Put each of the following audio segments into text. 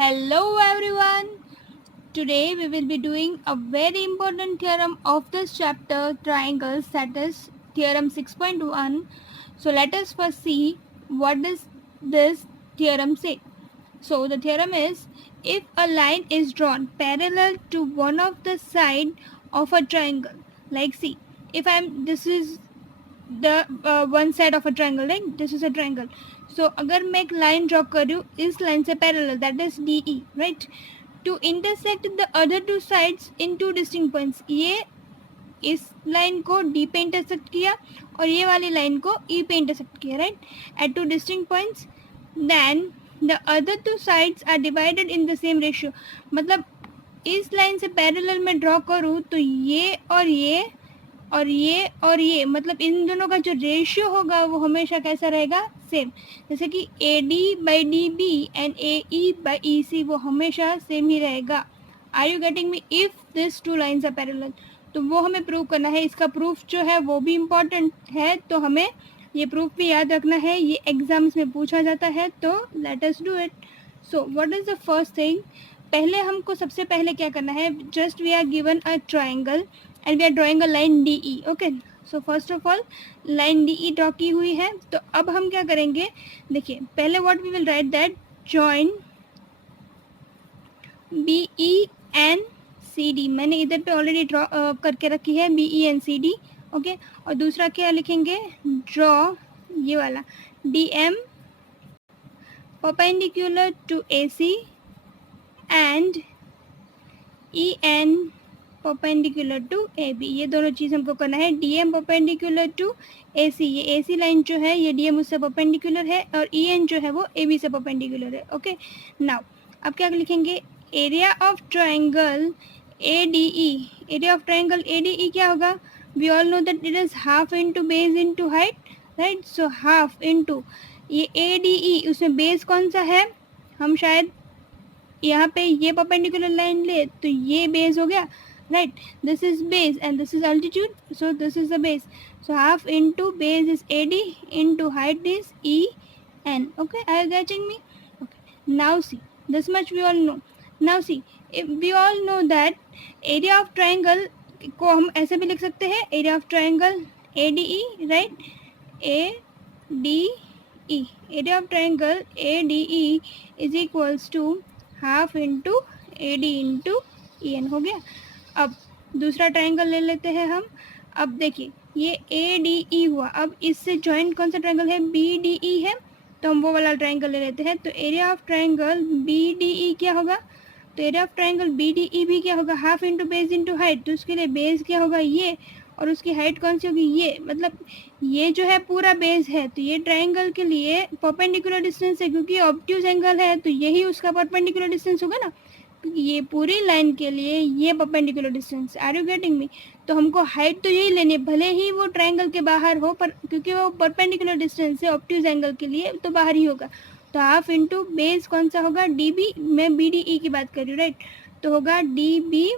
Hello everyone. Today we will be doing a very important theorem of this chapter triangles, that is theorem 6.1. So let us first see what does this theorem say. So the theorem is, if a line is drawn parallel to one of the side of a triangle, like see, if this is the one side of a triangle, right? This is a triangle. So अगर मैं एक line draw कर रही हूँ इस line से parallel, that is D E, right, to intersect the other two sides in two distinct points, ये इस लाइन को डी पे इंटरसेक्ट किया और ये वाली लाइन को ई पे इंटरसेक्ट किया, right, at two distinct points, then the other two sides are divided in the same ratio. मतलब इस लाइन से पैरेलल में ड्रॉ करूँ तो ये और ये और ये और ये, मतलब इन दोनों का जो रेशियो होगा वो हमेशा कैसा रहेगा, सेम. जैसे कि A D by D B and A E by E C, वो हमेशा सेम ही रहेगा. Are you getting me? If this two lines are parallel, तो वो हमें प्रूव करना है. इसका प्रूफ जो है वो भी इम्पॉर्टेंट है, तो हमें ये प्रूफ भी याद रखना है. ये एग्जाम्स में पूछा जाता है, तो let us do it. So what is the first thing? पहले हमको सबसे पहले क्या करना है, just we are given a triangle and we are drawing a line D E. Okay, so first of all line D E draw की हुई है. तो अब हम क्या करेंगे, देखिए पहले what we will write that join B E N C D. मैंने इधर पे ऑलरेडी ड्रॉ करके रखी है B E N C D. Okay, और दूसरा क्या लिखेंगे, ड्रॉ ये वाला D M perpendicular to A C and E N perpendicular to A B. ये दोनों चीज़ हमको करना है. D M perpendicular to A C, ये ए सी लाइन जो है ये डी एम उससे परपेंडिकुलर है और ई एन जो है वो ए बी से परपेंडिकुलर है. ओके, नाउ अब क्या लिखेंगे, area of triangle A D E. Area of triangle A D E क्या होगा, we all know that it is half into base into height, right. So half into ये A D ई, उसमें base कौन सा है, हम शायद यहाँ पे ये परपेंडिकुलर लाइन ले तो ये बेस हो गया, right, this is base and this is altitude, so this is the base. So half into base is AD into height is EN. Okay, are you getting me? Okay, now see, this much we all know. Now see, if we all know that area of triangle को हम ऐसे भी लिख सकते हैं, area of triangle ADE, right, ADE, area of triangle ADE is equals to half into AD into EN. हो गया. अब दूसरा ट्रायंगल ले लेते हैं हम. अब देखिए ये ए डी ई हुआ, अब इससे जॉइंट कौन सा ट्रायंगल है, बी डी ई है, तो हम वो वाला ट्रायंगल ले लेते हैं. तो area of triangle B D E क्या होगा, तो area of triangle B D E भी क्या होगा, half into base into height. तो उसके लिए बेस क्या होगा ये, और उसकी हाइट कौन सी होगी ये. मतलब ये जो है पूरा बेस है, तो ये ट्रायंगल के लिए परपेंडिकुलर डिस्टेंस है, क्योंकि ऑब्ट्यूज एंगल है तो यही उसका परपेंडिकुलर डिस्टेंस होगा ना, ये पूरी लाइन के लिए ये perpendicular distance. Are you getting me? तो हमको हाइट तो यही लेनी है, भले ही वो ट्रायंगल के बाहर हो, पर क्योंकि वो परपेंडिकुलर डिस्टेंस है ऑब्ट्यूज एंगल के लिए, तो बाहर ही होगा. तो हाफ इंटू बेस कौन सा होगा, डी बी. मैं बी डी ई की बात कर रही हूँ, राइट. तो होगा डी बी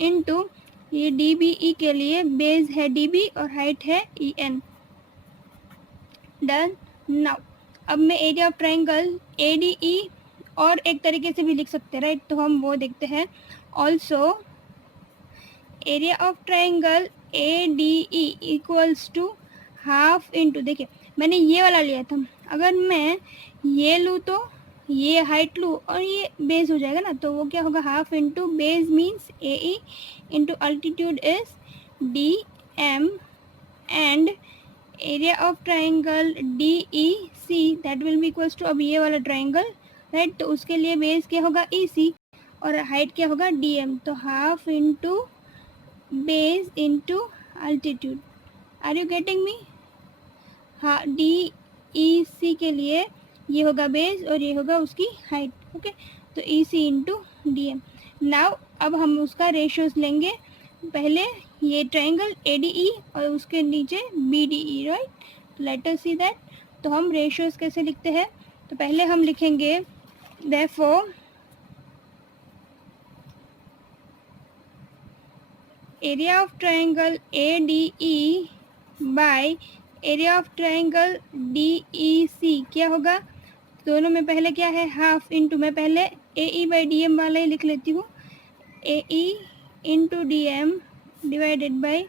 इंटू ये डी बी ई के लिए बेस है डी बी और हाइट है ई एन. डन. नाउ अब मैं area of triangle A D E और एक तरीके से भी लिख सकते हैं, राइट, तो हम वो देखते हैं. Also area of triangle A D E equals to half into, देखिए मैंने ये वाला लिया था, अगर मैं ये लूँ तो ये हाइट लूँ और ये बेस हो जाएगा ना, तो वो क्या होगा, half into base means A E into altitude is D M and area of triangle D E C that will be equals to, अब ये वाला ट्राइंगल, राइट, तो उसके लिए बेस क्या होगा ई सी और हाइट क्या होगा डी एम. तो half into base into altitude. Are you getting me? हाँ, डी ई सी के लिए ये होगा बेस और ये होगा उसकी हाइट. ओके, तो ई C into D M. Now अब हम उसका रेशियोज लेंगे. पहले ये ट्राइंगल ए डी ई और उसके नीचे B D E, right. Let us see that. तो हम रेशियोज कैसे लिखते हैं, तो पहले हम लिखेंगे therefore area of triangle ADE by area of triangle DEC क्या होगा, दोनों में पहले क्या है, हाफ इंटू, मैं पहले A E by D M वाला ही लिख लेती हूँ, A E into D M divided by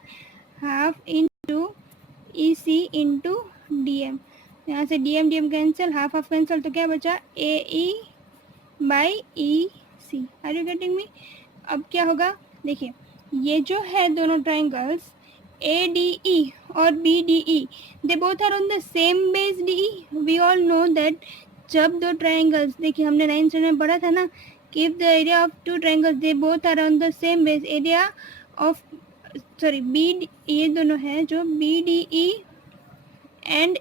half into E C into D M. यहाँ से D M cancel, half half cancel, तो क्या बचा, A E by E C. Are you getting me? अब क्या होगा, देखिए ये जो है दोनों ट्राइंगल्स ए डी ई और B D E, they both are on the same base D E. We all know that जब दो ट्राइंगल्स, देखिए हमने 9th स्टैंडर्ड में पढ़ा था ना कि if the area of two triangles they both are on the same base, area of sorry B, ये दोनों है जो B D E and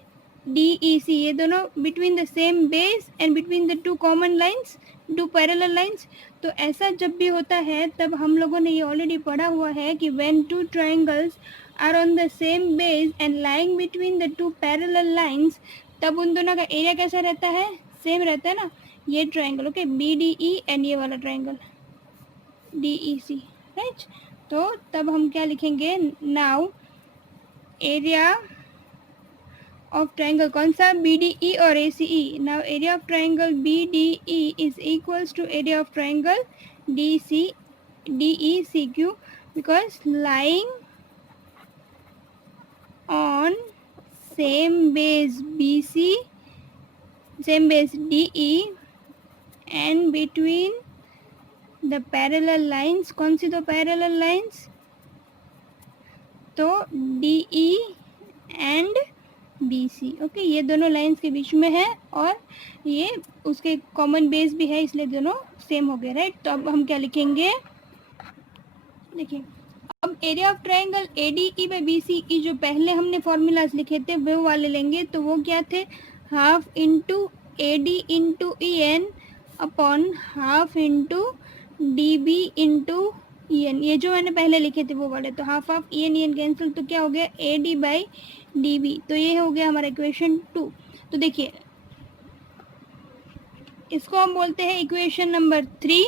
D E C, ये दोनों between the same base and between the two common lines, two parallel lines. तो ऐसा जब भी होता है तब हम लोगों ने ये ऑलरेडी पढ़ा हुआ है कि when two triangles are on the same base and lying between the two parallel lines, तब उन दोनों का एरिया कैसा रहता है, सेम रहता है ना। ये triangle okay, B D E and ये वाला triangle D E C, right. तो तब हम क्या लिखेंगे, नाउ एरिया ऑफ ट्राइंगल कौन सा, बी डी ई और A C E. Now area of triangle B D E is equals to area of triangle D C D E C. क्यों, because lying on same base B C, same base D E and between the parallel lines, कौन सी दो parallel lines, तो D E and B C. Okay, ये दोनों lines के बीच में है और ये उसके कॉमन बेस भी है, इसलिए दोनों सेम हो गए, राइट। तो अब हम क्या लिखेंगे, देखिए अब area of triangle A D E by B C की जो पहले हमने फॉर्मूलाज लिखे थे वो वाले लेंगे। तो वो क्या थे, half into A D into E N upon half into D B into E N, ये जो मैंने पहले लिखे थे वो वाले। तो half half E N cancel, तो क्या हो गया, A D by D B. तो ये हो गया हमारा इक्वेशन 2। तो देखिए इसको हम बोलते हैं इक्वेशन नंबर 3,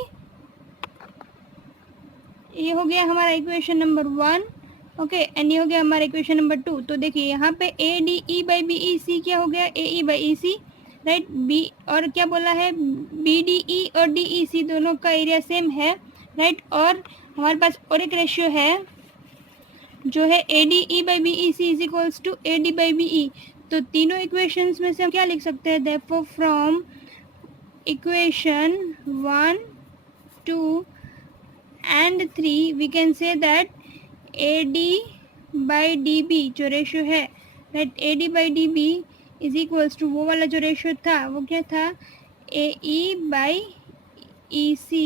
ये हो गया हमारा इक्वेशन नंबर 1, ओके, एंड ये हो गया हमारा इक्वेशन नंबर 2। तो देखिए यहाँ पे A D E by B E C क्या हो गया, A E by E C, right. बी और क्या बोला है, बी डी ई और डी ई सी दोनों का एरिया सेम है, राइट। और हमारे पास और एक रेशियो है जो है A D E by B E C is equals to A D by B E. तो तीनों इक्वेशंस में से हम क्या लिख सकते हैं, therefore from equation 1, 2 and 3 we can say that AD by DB जो रेशियो है, right, AD by DB is equals to वो वाला जो रेशियो था वो क्या था, AE by EC,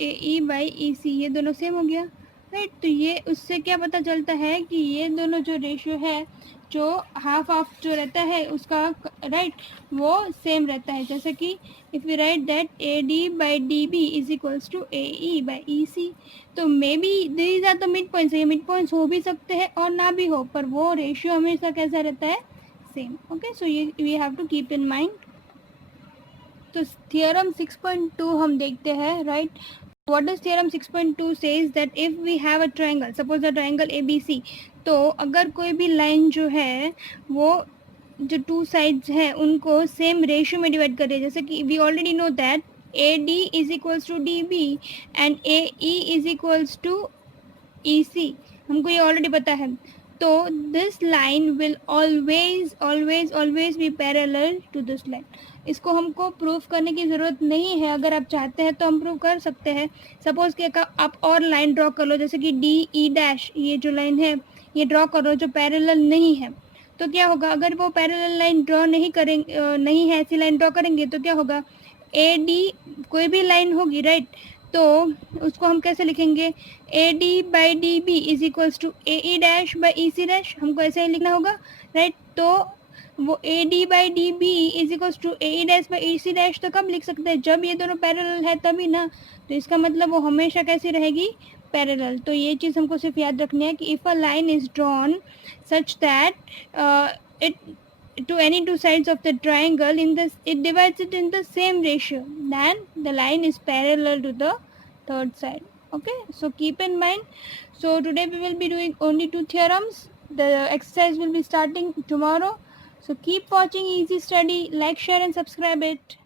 AE by EC, ये दोनों सेम हो गया, राइट। तो ये उससे क्या पता चलता है कि ये दोनों जो रेशियो है, जो हाफ हाफ जो रहता है उसका, राइट, वो सेम रहता है। जैसे कि if we write that A D by D B is equals to A E by E C, तो maybe these are the midpoints. ये मिड पॉइंट्स हो भी सकते हैं और ना भी हो, पर वो रेशियो हमेशा कैसा रहता है, सेम। ओके, सो ये we have to keep in mind. तो थियरम 6.2 हम देखते हैं, right. What does theorem 6.2 says that if we have a triangle, suppose a triangle ABC, तो अगर कोई भी लाइन जो है वो जो टू साइड्स है उनको सेम रेशियो में डिवाइड कर रही है, जैसे कि we already know that A D is equals to D B and A E is equals to E C, हमको ये ऑलरेडी पता है। तो this line will always always always be parallel to this line. इसको हमको proof करने की ज़रूरत नहीं है, अगर आप चाहते हैं तो हम प्रूव कर सकते हैं। सपोज़ कि आप और लाइन ड्रॉ कर लो, जैसे कि डी ई डैश, ये जो लाइन है ये ड्रॉ करो जो पैरेलल नहीं है, तो क्या होगा, अगर वो पैरेलल लाइन ड्रॉ नहीं करेंगे, नहीं है ऐसी लाइन ड्रॉ करेंगे, तो क्या होगा, ए डी कोई भी लाइन होगी, राइट, तो उसको हम कैसे लिखेंगे, A D by D B is equals to A E dash by E C dash, हमको ऐसे ही लिखना होगा, राइट। तो वो A D by D B is equals to A E dash by E C dash तो कब लिख सकते हैं, जब ये दोनों पैरेलल है तभी ना। तो इसका मतलब वो हमेशा कैसी रहेगी, पैरेलल। तो ये चीज़ हमको सिर्फ याद रखनी है कि if a line is drawn such that it to any two sides of the triangle in this, it divides it in the same ratio, then the line is parallel to the third side. Okay, so keep in mind. So today we will be doing only 2 theorems. The exercise will be starting tomorrow, so keep watching Easy Study, like, share and subscribe it.